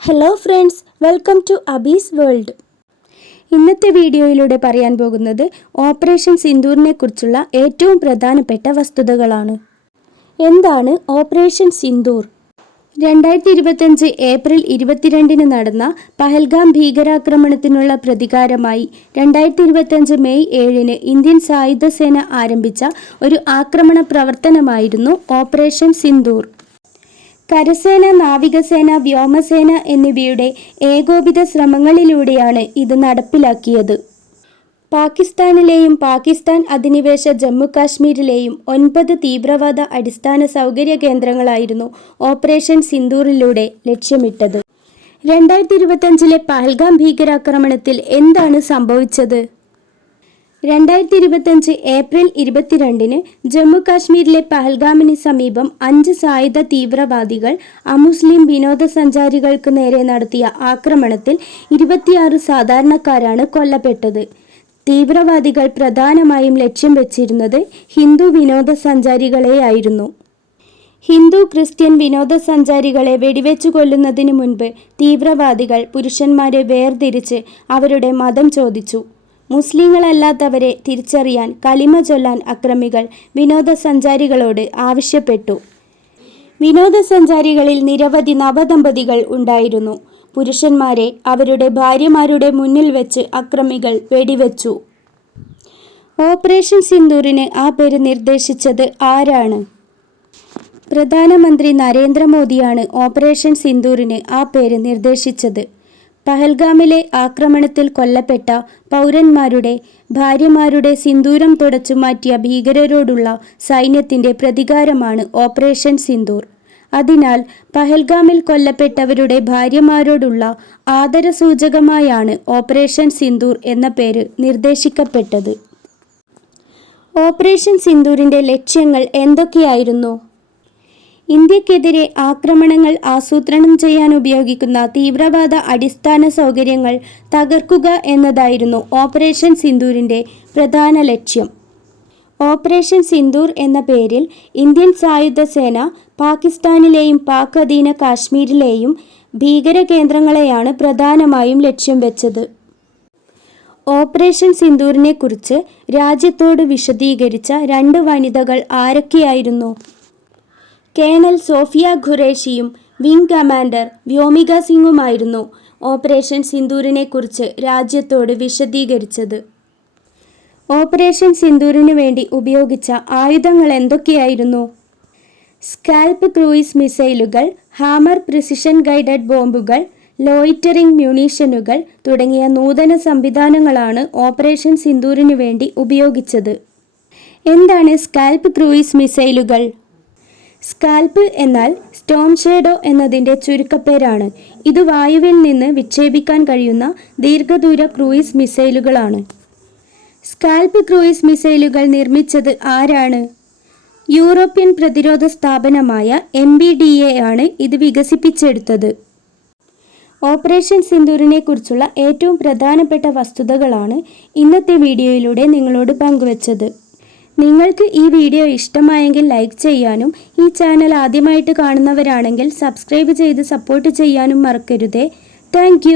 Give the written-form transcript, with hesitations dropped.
Hello friends, welcome to Abi's world. ഇന്നത്തെ വീഡിയോയിലൂടെ പറയാൻ പോകുന്നത് ഓപ്പറേഷൻ സിന്ദൂറിനെ കുറിച്ചുള്ള ഏറ്റവും പ്രധാനപ്പെട്ട വസ്തുതകളാണ്. എന്താണ് ഓപ്പറേഷൻ സിന്ദൂർ? 2025 ഏപ്രിൽ 22 നടന്ന പഹൽഗാം ഭീകരാക്രമണത്തിനുള്ള പ്രതികാരമായി 2025 മെയ് 7 ഇന്ത്യൻ സായുധ സേന ആരംഭിച്ച ഒരു ആക്രമണ പ്രവർത്തനമായിരുന്നു ഓപ്പറേഷൻ സിന്ദൂർ. കരസേന, നാവികസേന, വ്യോമസേന എന്നിവയുടെ ഏകോപിത ശ്രമങ്ങളിലൂടെയാണ് ഇത് നടപ്പിലാക്കിയത്. പാകിസ്ഥാനിലെയും പാകിസ്ഥാൻ അധിനിവേശ ജമ്മു കാശ്മീരിലെയും 9 തീവ്രവാദ അടിസ്ഥാന സൗകര്യ കേന്ദ്രങ്ങളായിരുന്നു ഓപ്പറേഷൻ സിന്ദൂറിലൂടെ ലക്ഷ്യമിട്ടത്. 2025 പഹൽഗാം ഭീകരാക്രമണത്തിൽ എന്താണ് സംഭവിച്ചത്? 2025 ഏപ്രിൽ 22 ജമ്മു കാശ്മീരിലെ പഹൽഗാമിന് സമീപം 5 സായുധ തീവ്രവാദികൾ അമുസ്ലിം വിനോദസഞ്ചാരികൾക്ക് നേരെ നടത്തിയ ആക്രമണത്തിൽ 26 സാധാരണക്കാരാണ് കൊല്ലപ്പെട്ടത്. തീവ്രവാദികൾ പ്രധാനമായും ലക്ഷ്യം വെച്ചിരുന്നത് ഹിന്ദു വിനോദസഞ്ചാരികളെയായിരുന്നു. ഹിന്ദു, ക്രിസ്ത്യൻ വിനോദസഞ്ചാരികളെ വെടിവെച്ചു കൊല്ലുന്നതിന് മുൻപ് തീവ്രവാദികൾ പുരുഷന്മാരെ വേർതിരിച്ച് അവരുടെ മതം ചോദിച്ചു. മുസ്ലിങ്ങളല്ലാത്തവരെ തിരിച്ചറിയാൻ കലിമ ചൊല്ലാൻ അക്രമികൾ വിനോദസഞ്ചാരികളോട് ആവശ്യപ്പെട്ടു. വിനോദസഞ്ചാരികളിൽ നിരവധി നവദമ്പതികൾ ഉണ്ടായിരുന്നു. പുരുഷന്മാരെ അവരുടെ ഭാര്യമാരുടെ മുന്നിൽ വെച്ച് അക്രമികൾ വെടിവെച്ചു. ഓപ്പറേഷൻ സിന്ദൂറിന് ആ പേര് നിർദ്ദേശിച്ചത് ആരാണ്? പ്രധാനമന്ത്രി നരേന്ദ്രമോദിയാണ് ഓപ്പറേഷൻ സിന്ദൂറിന് ആ പേര് നിർദ്ദേശിച്ചത്. പഹൽഗാമിലെ ആക്രമണത്തിൽ കൊല്ലപ്പെട്ട പൗരന്മാരുടെ ഭാര്യമാരുടെ സിന്ദൂരം തുടച്ചു മാറ്റിയ ഭീകരരോടുള്ള സൈന്യത്തിന്റെ പ്രതികാരമാണ് ഓപ്പറേഷൻ സിന്ദൂർ. അതിനാൽ പഹൽഗാമിൽ കൊല്ലപ്പെട്ടവരുടെ ഭാര്യമാരോടുള്ള ആദരസൂചകമായാണ് ഓപ്പറേഷൻ സിന്ദൂർ എന്ന പേര് നിർദ്ദേശിക്കപ്പെട്ടത്. ഓപ്പറേഷൻ സിന്ദൂറിന്റെ ലക്ഷ്യങ്ങൾ എന്തൊക്കെയായിരുന്നു? ഇന്ത്യക്കെതിരെ ആക്രമണങ്ങൾ ആസൂത്രണം ചെയ്യാൻ ഉപയോഗിക്കുന്ന തീവ്രവാദ അടിസ്ഥാന സൗകര്യങ്ങൾ തകർക്കുക എന്നതായിരുന്നു ഓപ്പറേഷൻ സിന്ദൂറിന്റെ പ്രധാന ലക്ഷ്യം. ഓപ്പറേഷൻ സിന്ദൂർ എന്ന പേരിൽ ഇന്ത്യൻ സായുധ സേന പാകിസ്ഥാനിലെയും പാക് അധീന കാശ്മീരിലെയും ഭീകര കേന്ദ്രങ്ങളെയാണ് പ്രധാനമായും ലക്ഷ്യം വെച്ചത്. ഓപ്പറേഷൻ സിന്ദൂറിനെ കുറിച്ച് രാജ്യത്തോട് വിശദീകരിച്ച 2 വനിതകൾ ആരൊക്കെയായിരുന്നു? കേണൽ സോഫിയ ഖുറേഷിയും വിംഗ് കമാൻഡർ വ്യോമിക സിംഗുമായിരുന്നു ഓപ്പറേഷൻ സിന്ദൂറിനെ കുറിച്ച് രാജ്യത്തോട് വിശദീകരിച്ചത്. ഓപ്പറേഷൻ സിന്ദൂറിനു വേണ്ടി ഉപയോഗിച്ച ആയുധങ്ങൾ എന്തൊക്കെയായിരുന്നു? സ്കാൽപ് ക്രൂയിസ് മിസൈലുകൾ, ഹാമർ പ്രിസിഷൻ ഗൈഡഡ് ബോംബുകൾ, ലോയിറ്ററിംഗ് മ്യൂണീഷനുകൾ തുടങ്ങിയ നൂതന സംവിധാനങ്ങളാണ് ഓപ്പറേഷൻ സിന്ദൂറിനു വേണ്ടി ഉപയോഗിച്ചത്. എന്താണ് സ്കാൽപ് ക്രൂയിസ് മിസൈലുകൾ? സ്കാൽപ് എന്നാൽ സ്റ്റോം ഷേഡോ എന്നതിൻ്റെ ചുരുക്കപ്പേരാണ്. ഇത് വായുവിൽ നിന്ന് വിക്ഷേപിക്കാൻ കഴിയുന്ന ദീർഘദൂര ക്രൂയിസ് മിസൈലുകളാണ്. സ്കാൽപ് ക്രൂയിസ് മിസൈലുകൾ നിർമ്മിച്ചത് ആരാണ്? യൂറോപ്യൻ പ്രതിരോധ സ്ഥാപനമായ MBDA ആണ് ഇത് വികസിപ്പിച്ചെടുത്തത്. ഓപ്പറേഷൻ സിന്ദൂറിനെ കുറിച്ചുള്ള ഏറ്റവും പ്രധാനപ്പെട്ട വസ്തുതകളാണ് ഇന്നത്തെ വീഡിയോയിലൂടെ നിങ്ങളോട് പങ്കുവച്ചത്. നിങ്ങൾക്ക് ഈ വീഡിയോ ഇഷ്ടമായെങ്കിൽ ലൈക്ക് ചെയ്യാനും ഈ ചാനൽ ആദ്യമായിട്ട് കാണുന്നവരാണെങ്കിൽ സബ്സ്ക്രൈബ് ചെയ്ത് സപ്പോർട്ട് ചെയ്യാനും മറക്കരുതേ. താങ്ക്